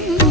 you.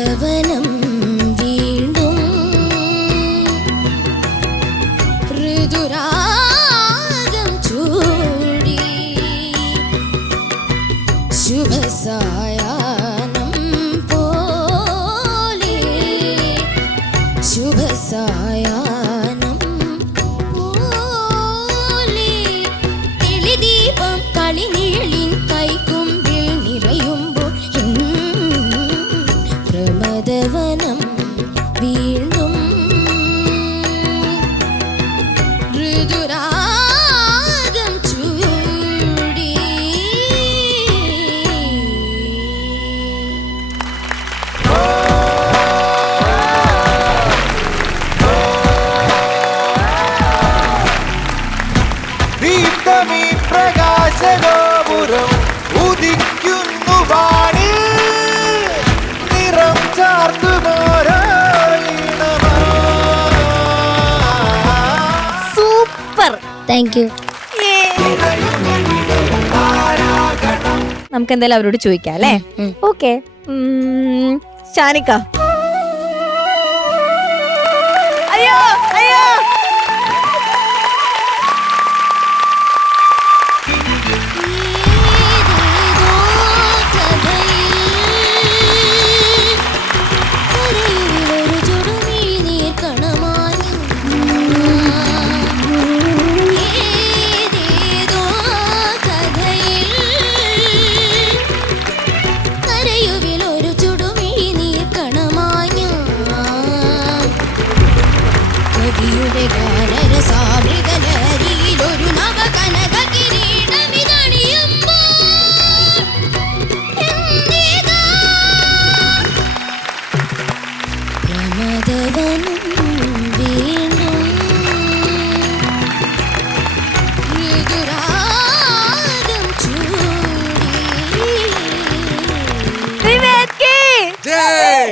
கவனம் ദീപ്തമീ പ്രകാശഗോപുരം ഉദിക്കുന്നു വാണി. നിറം super. Thank you നമുക്ക് എന്തായാലും അവരോട് ചോദിക്കാം അല്ലേ. ഓക്കെ ഷാനിക്ക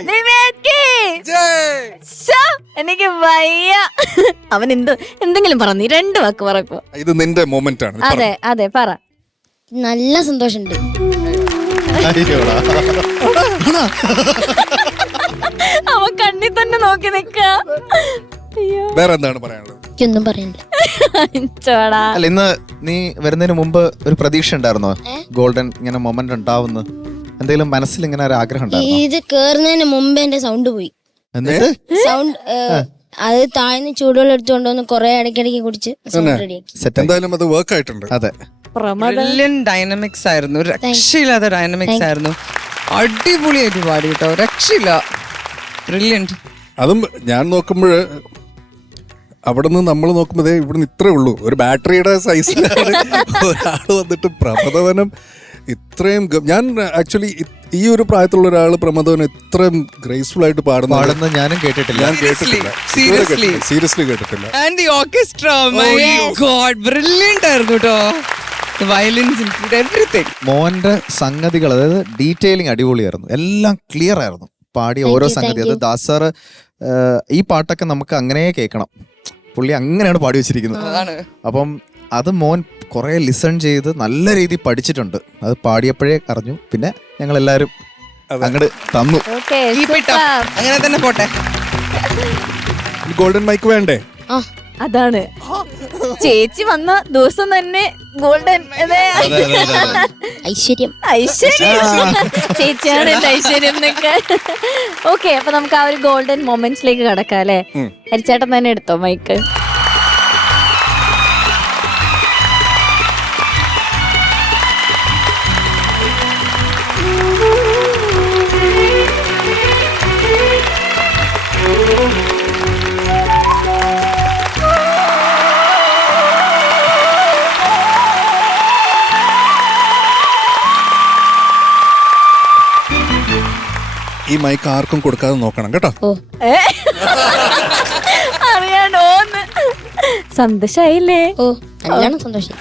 നിവേദ്കി! ശ്ശോ, എനിക്ക് വയ്യ. അവൻ എന്ത് എന്തെങ്കിലും പറഞ്ഞു രണ്ട് വാക്ക് പറയപ്പോ ഇത് നിന്റെ മൊമെന്റ് ആണ്. അതെ അതെ പറ. നല്ല സന്തോഷമുണ്ട്. അവൻ കണ്ണി തന്നെ നോക്കി നിക്ക. അയ്യോ. വേറെ എന്താണ് പറയാനുള്ളത്? എനിക്കൊന്നും പറയാനില്ല. ചോടാ അല്ല ഇന്ന് നീ വരുന്നതിന് മുമ്പ് ഒരു പ്രതീക്ഷ ഉണ്ടായിരുന്നോ? ഗോൾഡൻ ഇങ്ങനെ മൊമെന്റ് ഉണ്ടാവുന്നു. എന്തെങ്കിലും മനസ്സിൽ ഇങ്ങനെ ഒരു ആഗ്രഹം ഉണ്ടായിരുന്നോ? ഇത് കേറുന്നതിന് മുമ്പ് എന്റെ സൗണ്ട് പോയി. എന്നിട്ട്? സൗണ്ട് അത് താഴ്ന്ന് ചൂടുവെള്ളം എടുത്തുകൊണ്ട് വന്ന് കൊറേ ഇടയ്ക്കിടയ്ക്ക് കുടിച്ച് സെറ്റ് എന്തായാലും അത് വർക്ക് ആയിട്ടുണ്ട്. അതെ. പ്രമദ ബ്രില്യൻ ഡൈനമിക്സ് ആയിരുന്നു. ഒരു രക്ഷയില്ലാത്ത ഡൈനമിക്സ് ആയിരുന്നു. അടിപൊളിയായിട്ട് പാടി കേട്ടോ. രക്ഷയില്ല. ബ്രില്യന്റ് അതും ഞാൻ നോക്കുമ്പോൾ അവിടെ നിന്ന് നമ്മൾ നോക്കുമ്പോൾ ദേ ഇവിടുന്ന് ഇത്രേ ഉള്ളൂ. ഒരു ബാറ്ററിയുടെ സൈസിലാണ് ഒരാൾ വന്നിട്ട് പ്രമദവനം ഇത്രയും ഞാൻ ആക്ച്വലി ഈ ഒരു പ്രായത്തിലുള്ള ഒരാൾ പ്രമദോൻ ഇത്രയും ഗ്രേസ്ഫുൾ ആയിട്ട് പാടുന്ന പാടുന്ന ഞാനും കേട്ടിട്ടില്ല. ഞാൻ കേട്ടിട്ടില്ല. സീരിയസ്ലി കേട്ടിട്ടില്ല. And the orchestra my god ആയിരുന്നു കേട്ടോ വയലിൻസ് എവറിത്തിങ് മോന്റെ സംഗതികൾ അതായത് ഡീറ്റെയിലിംഗ് അടിപൊളിയായിരുന്നു. എല്ലാം ക്ലിയർ ആയിരുന്നു. പാടിയ ഓരോ സംഗതി. അത് ദാസാറ് ഈ പാട്ടൊക്കെ നമുക്ക് അങ്ങനെ കേൾക്കണം. പുള്ളി അങ്ങനെയാണ് പാടി വെച്ചിരിക്കുന്നത്. അതാണ്. അപ്പം അത് മോൻ കുറേ ലിസൺ ചെയ്ത് നല്ല രീതിയിൽ പഠിച്ചിട്ടുണ്ട്. അത് പാടിയപ്പോഴേ അറിഞ്ഞു. പിന്നെ ഞങ്ങൾ എല്ലാവരും. അങ്ങോട്ട് തന്നു. അങ്ങനെ തന്നെ പോട്ടെ. ഗോൾഡൻ മൈക്ക് വേണ്ടേ? ആ അതാണ്. ചേച്ചി വന്ന ദിവസം തന്നെ ഗോൾഡൻ. ഐശ്വര്യം. ഐശ്വര്യം. ചേച്ചിയാണ് എന്റെ ഐശ്വര്യം എന്നൊക്കെ. ഓക്കെ അപ്പൊ നമുക്ക് ആ ഒരു ഗോൾഡൻ മൊമെന്റ്സിലേക്ക് കടക്കാം അല്ലെ. ഹരിച്ചേട്ടൻ തന്നെ എടുത്തോ മൈക്ക്? ഈ മൈക്ക് ആർക്കും കൊടുക്കാതെ നോക്കണം കേട്ടോ. ഓ ഏ? അറിയാണ്ടോന്ന് സന്തോഷായില്ലേ? ഓ നല്ലോണം സന്തോഷം.